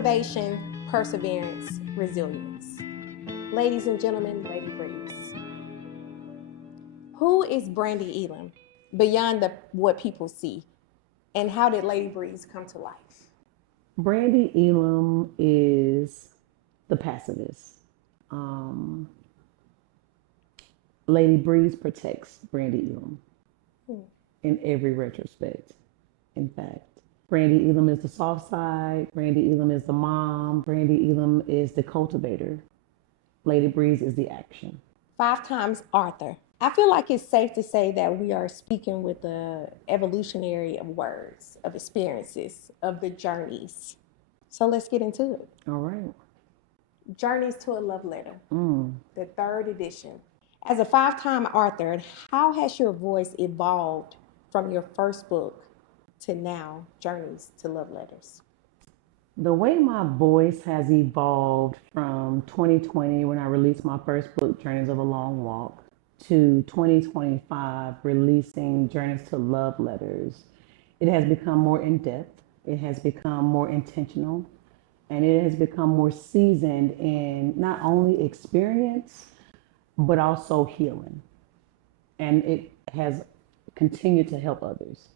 motivation, perseverance, resilience. Ladies and gentlemen, Lade Breez. Who is Brandy Elam beyond what people see? And how did Lade Breez come to life? Brandy Elam is the pacifist. Um, Lady Breeze protects Brandy Elam Hmm. in every retrospect. In fact, Brandy Elam is the soft side. Brandy Elam is the mom. Brandy Elam is the cultivator. Lady Breeze is the action. Five times Arthur. I feel like it's safe to say that we are speaking with the evolutionary of words, of experiences, of the journeys. So let's get into it. All right. Journeys to a Love Letter, Mm. the third edition. As a five-time author, how has your voice evolved from your first book to now, Journeys to Love Letters? The way my voice has evolved from 2020, when I released my first book, Journeys of a Long Walk, to 2025, releasing Journeys to Love Letters, it has become more in depth, it has become more intentional, and it has become more seasoned in not only experience, but also healing. And it has continued to help others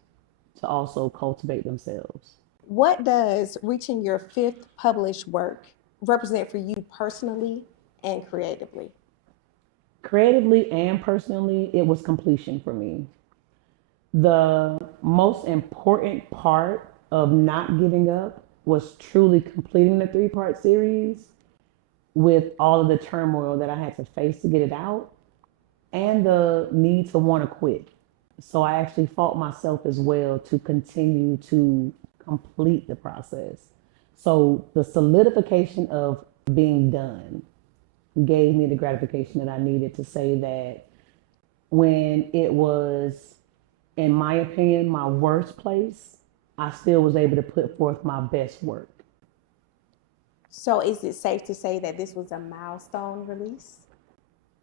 to also cultivate themselves. What does reaching your fifth published work represent for you personally and creatively? Creatively and personally, it was completion for me. The most important part of not giving up was truly completing the three-part series with all of the turmoil that I had to face to get it out and the need to want to quit. So I actually fought myself as well to continue to complete the process. So the solidification of being done gave me the gratification that I needed to say that when it was, in my opinion, my worst place, I still was able to put forth my best work. So, is it safe to say that this was a milestone release?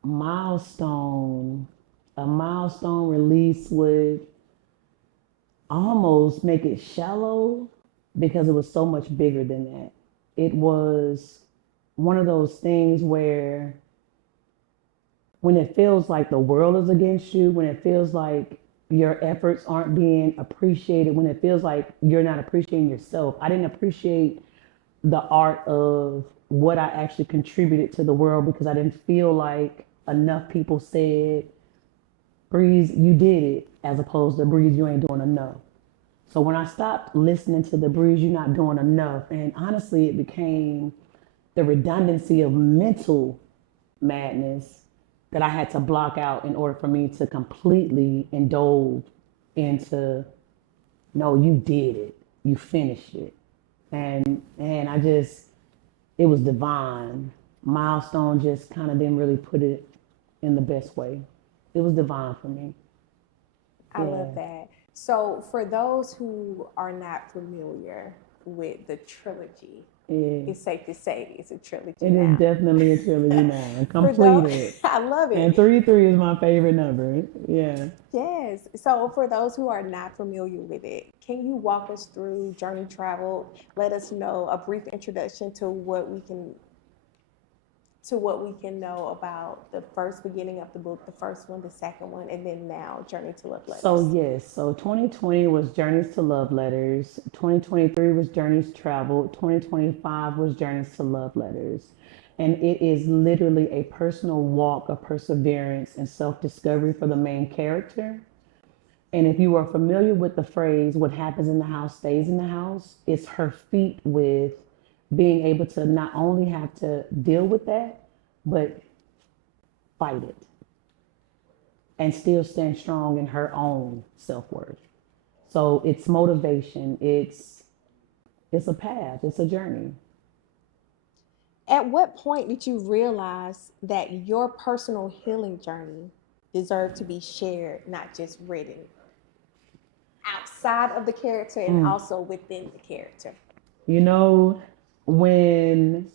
Milestone, a milestone release would almost make it shallow because it was so much bigger than that. It was one of those things where when it feels like the world is against you, when it feels like your efforts aren't being appreciated, when it feels like you're not appreciating yourself. I didn't appreciate the art of what I actually contributed to the world because I didn't feel like enough people said, Breeze, you did it, as opposed to Breeze, you ain't doing enough. So when I stopped listening to the Breeze, you're not doing enough, and honestly, it became the redundancy of mental madness that I had to block out in order for me to completely indulge into, no, you did it, you finished it, and I just, it was divine. Milestone just kind of didn't really put it in the best way. It was divine for me. I love Yeah. that. So, for those who are not familiar with the trilogy, Yeah. it's safe to say it's a trilogy It is now. definitely a trilogy now, For those, completed. I love it. And 3 is my favorite number. Yeah. Yes. So, for those who are not familiar with it, can you walk us through Journey Travel? Let us know a brief introduction to what we can know about the first beginning of the book, the first one, the second one, and then now Journey to Love So Letters. yes, so 2020 was Journeys to Love Letters. 2023 was Journeys Travel. 2025 was Journeys to Love Letters. And it is literally a personal walk of perseverance and self-discovery for the main character. And if you are familiar with the phrase, what happens in the house stays in the house, it's her feat with being able to not only have to deal with that, but fight it and still stand strong in her own self-worth. So it's motivation, it's a path, it's a journey. At what point did you realize that your personal healing journey deserved to be shared, not just written, outside of the character and also within the character? You know, when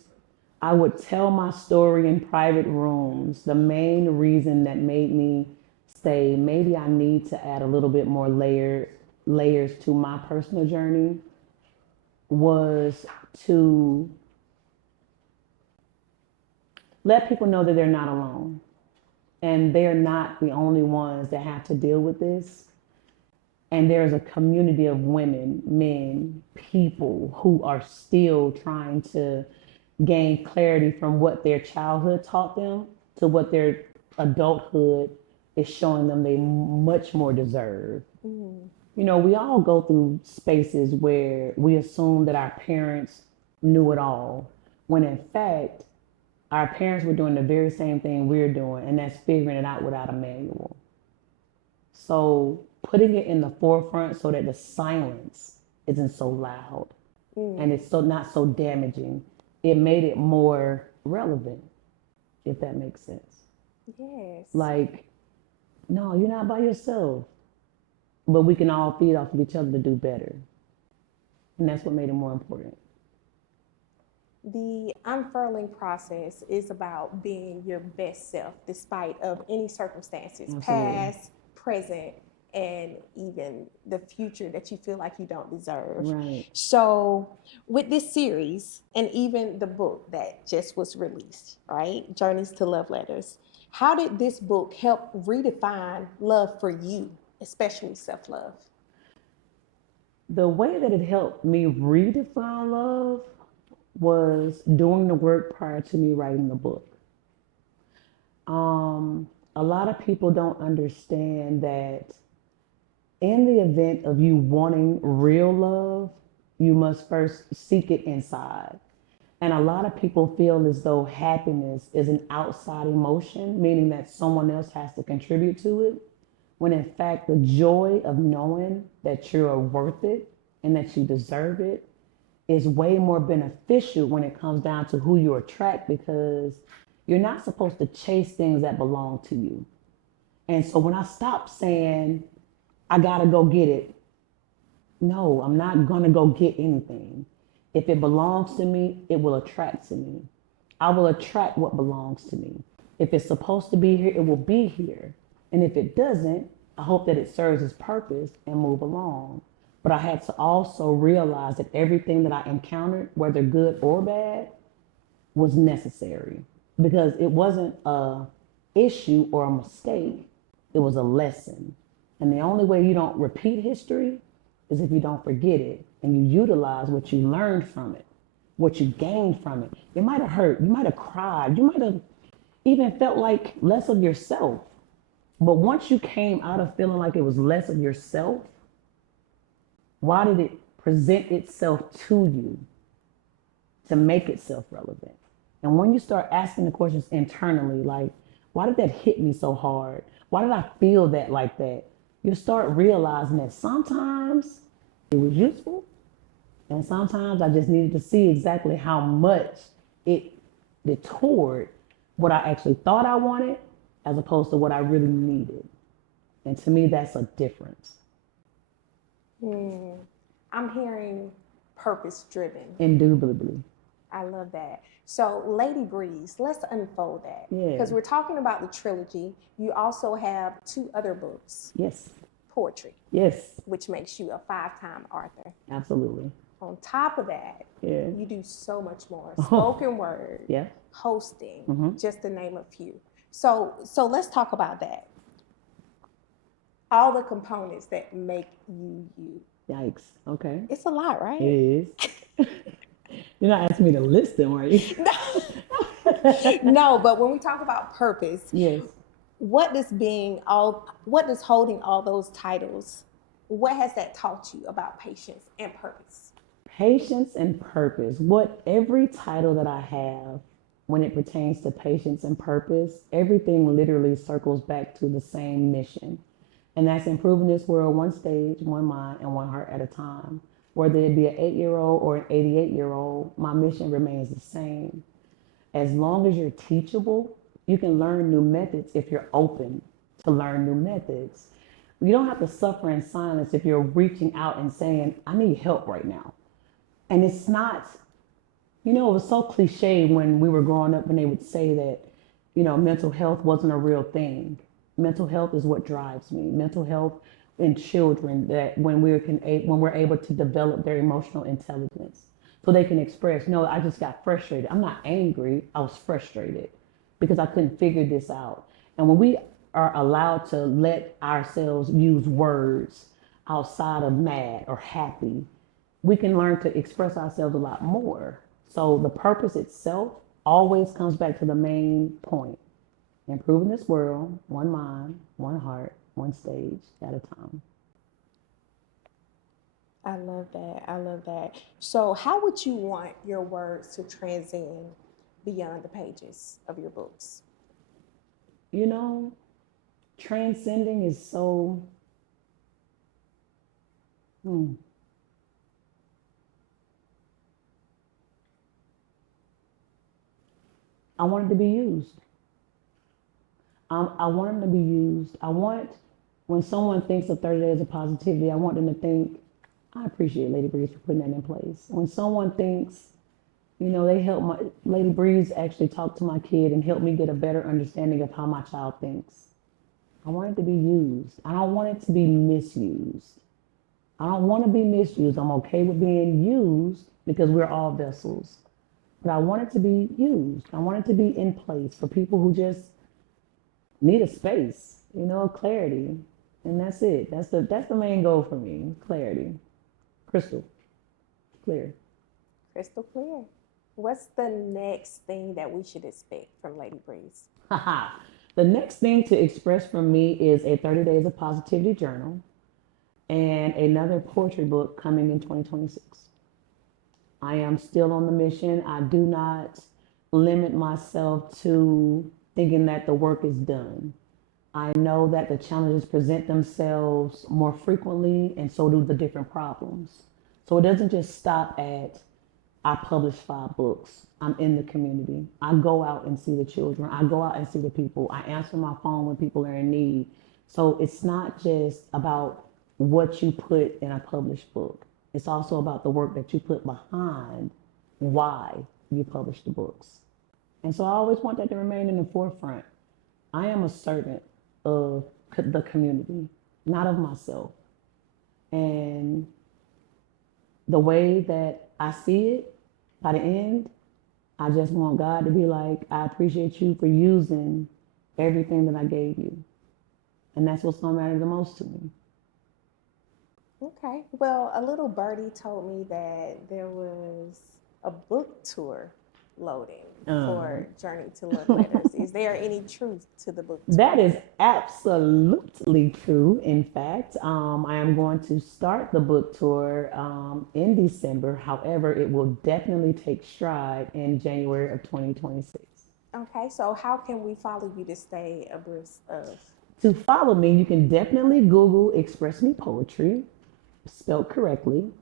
I would tell my story in private rooms, the main reason that made me say maybe I need to add a little bit more layers to my personal journey was to let people know that they're not alone and they're not the only ones that have to deal with this. And there's a community of women, men, people who are still trying to gain clarity from what their childhood taught them to what their adulthood is showing them they much more deserve. You know, we all go through spaces where we assume that our parents knew it all, when in fact, our parents were doing the very same thing we're doing, and that's figuring it out without a manual. So putting it in the forefront so that the silence isn't so loud and it's so not so damaging, it made it more relevant, if that makes sense. Yes. Like, no, you're not by yourself, but we can all feed off of each other to do better. And that's what made it more important. The unfurling process is about being your best self despite of any circumstances, Absolutely. past, present, and even the future that you feel like you don't deserve. Right. So with this series and even the book that just was released, right? Journeys to Love Letters, how did this book help redefine love for you, especially self-love? The way that it helped me redefine love was doing the work prior to me writing the book. A lot of people don't understand that in the event of you wanting real love, you must first seek it inside. And a lot of people feel as though happiness is an outside emotion, meaning that someone else has to contribute to it, when in fact, the joy of knowing that you're worth it and that you deserve it is way more beneficial when it comes down to who you attract, because you're not supposed to chase things that belong to you. And so when I stopped saying, I gotta go get it, no, I'm not gonna go get anything. If it belongs to me, it will attract to me. I will attract what belongs to me. If it's supposed to be here, it will be here. And if it doesn't, I hope that it serves its purpose and move along. But I had to also realize that everything that I encountered, whether good or bad, was necessary, because it wasn't a issue or a mistake. It was a lesson. And the only way you don't repeat history is if you don't forget it and you utilize what you learned from it, what you gained from it. It might have hurt, you might have cried, you might have even felt like less of yourself. But once you came out of feeling like it was less of yourself, why did it present itself to you to make itself relevant? And when you start asking the questions internally, like, why did that hit me so hard? Why did I feel that like that? You start realizing that sometimes it was useful, and sometimes I just needed to see exactly how much it detoured what I actually thought I wanted as opposed to what I really needed. And to me, that's a difference. I'm hearing purpose driven. Indubitably. I love that. So, Lady Breeze, let's unfold that. Yeah. Because we're talking about the trilogy. You also have 2 other books, Yes. poetry, Yes. which makes you a 5-time author. Absolutely. On top of that, Yeah. you do so much more. Spoken word, Yeah. hosting, just to name a few. So let's talk about that. All the components that make you you. Yikes. Okay. It's a lot, right? It is. You're not asking me to list them, are you? No, but when we talk about purpose, Yes. what does holding all those titles, what has that taught you about patience and purpose? Patience and purpose. What every title that I have when it pertains to patience and purpose, everything literally circles back to the same mission. And that's improving this world one stage, one mind, and one heart at a time. Whether it be an 8-year-old or an 88-year-old, my mission remains the same. As long as you're teachable, you can learn new methods if you're open to learn new methods. You don't have to suffer in silence if you're reaching out and saying, I need help right now. And it's not, it was so cliche when we were growing up and they would say that, mental health wasn't a real thing. Mental health is what drives me. Mental health in children, that when we're able to develop their emotional intelligence, so they can express, no, I just got frustrated. I'm not angry. I was frustrated because I couldn't figure this out. And when we are allowed to let ourselves use words outside of mad or happy, we can learn to express ourselves a lot more. So the purpose itself always comes back to the main point: improving this world, one mind, one heart, one stage at a time. I love that. I love that. So, how would you want your words to transcend beyond the pages of your books? You know, transcending is so, hmm, I want it to be used. I want them to be used. I want, when someone thinks of 30 days of positivity, I want them to think, I appreciate Lady Breeze for putting that in place. When someone thinks, they help my, Lady Breeze actually talked to my kid and helped me get a better understanding of how my child thinks. I want it to be used. I don't want it to be misused. I don't want to be misused. I'm okay with being used because we're all vessels. But I want it to be used. I want it to be in place for people who just need a space, clarity. And that's it. That's the main goal for me. Clarity. Crystal clear. Crystal clear. What's the next thing that we should expect from Lady Breeze? Haha. The next thing to express from me is a 30 days of positivity journal and another poetry book coming in 2026. I am still on the mission. I do not limit myself to thinking that the work is done. I know that the challenges present themselves more frequently, and so do the different problems. So it doesn't just stop at, I publish 5 books. I'm in the community. I go out and see the children. I go out and see the people. I answer my phone when people are in need. So it's not just about what you put in a published book. It's also about the work that you put behind why you publish the books. And so I always want that to remain in the forefront. I am a servant of the community, not of myself. And the way that I see it, by the end, I just want God to be like, I appreciate you for using everything that I gave you. And that's what's going to matter the most to me. Okay. Well, a little birdie told me that there was a book tour loading for Journey to Love Letters. Is there any truth to the book tour? That is absolutely true. In fact, I am going to start the book tour in December. However, it will definitely take stride in January of 2026. Okay, so how can we follow you to stay abreast of? To follow me, you can definitely Google Express Me Poetry, spelled correctly,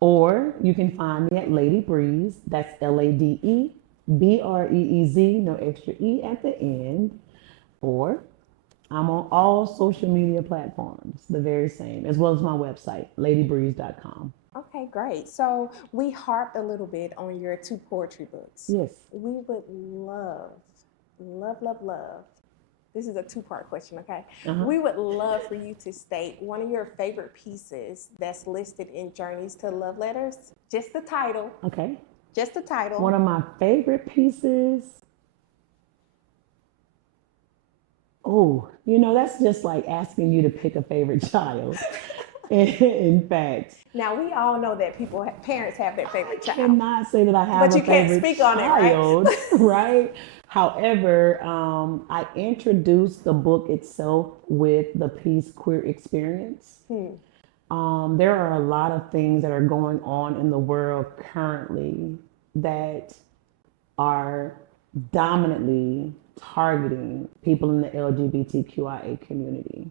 or you can find me at Lady Breeze. That's LadeBreez, no extra E at the end. Or I'm on all social media platforms, the very same, as well as my website, ladybreeze.com. Okay, great. So we harped a little bit on your 2 poetry books. Yes. We would love, love, love, love. This is a 2-part question, okay? Uh-huh. We would love for you to state one of your favorite pieces that's listed in Journeys to Love Letters. Just the title. Okay. Just the title. One of my favorite pieces. Oh, that's just like asking you to pick a favorite child. In fact, now we all know that parents have their favorite child. Cannot say that I have but a you can't favorite speak on child, it, right? right? However, I introduced the book itself with the piece Queer Experience. There are a lot of things that are going on in the world currently that are dominantly targeting people in the LGBTQIA community.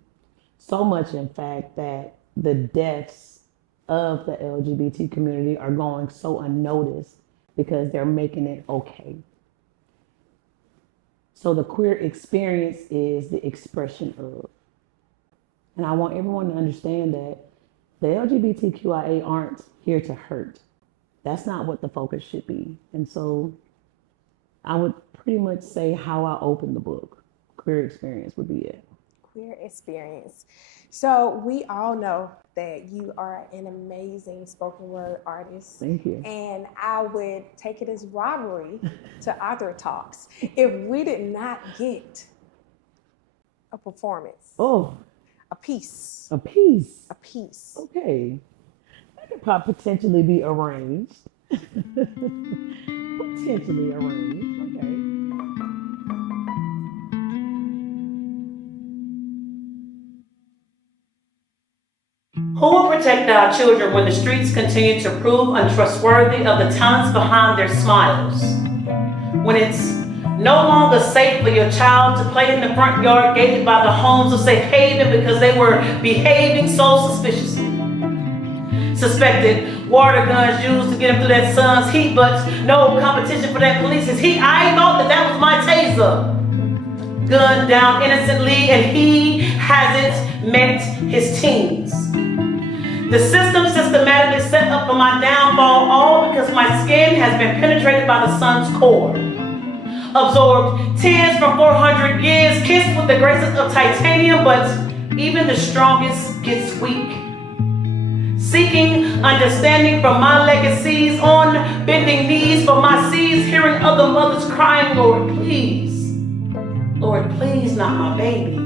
So much, in fact, that the deaths of the LGBT community are going so unnoticed because they're making it okay. So the queer experience is the expression of. And I want everyone to understand that the LGBTQIA aren't here to hurt. That's not what the focus should be. And so I would pretty much say how I open the book. Queer experience would be it. queer experience. So we all know that you are an amazing spoken word artist. Thank you. And I would take it as robbery to author talks if we did not get a performance, Oh, a piece, a piece. a piece. Okay. That could potentially be arranged. Potentially arranged. Okay. Who will protect our children when the streets continue to prove untrustworthy of the talents behind their smiles? When it's no longer safe for your child to play in the front yard gated by the homes of safe haven because they were behaving so suspiciously. Suspected water guns used to get him through that sun's heat, but no competition for that police's heat. I thought that was my taser. Gunned down innocently, and he hasn't met his teens. The system systematically set up for my downfall, all because my skin has been penetrated by the sun's core. Absorbed tears from 400 years, kissed with the graces of titanium, but even the strongest gets weak. Seeking understanding from my legacies, on bending knees for my seeds, hearing other mothers crying, Lord, please, not my baby.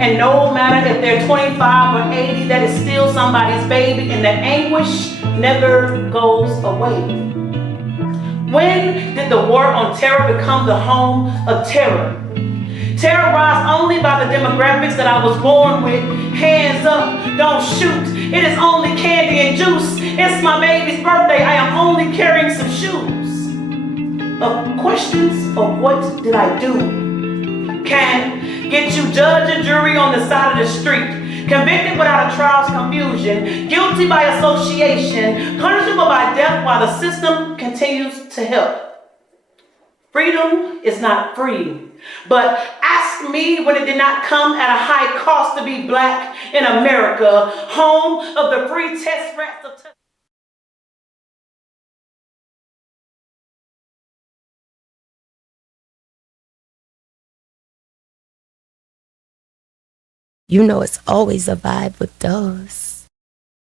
And no matter if they're 25 or 80, that is still somebody's baby, and that anguish never goes away. When did the war on terror become the home of terror? Terrorized only by the demographics that I was born with. Hands up, don't shoot. It is only candy and juice. It's my baby's birthday. I am only carrying some shoes. Of questions of what did I do? Can get you judge and jury on the side of the street. Convicted without a trial's confusion. Guilty by association. Punishable by death while the system continues to help. Freedom is not free. But ask me when it did not come at a high cost to be black in America, home of the free test rats of You know it's always a vibe with Doze.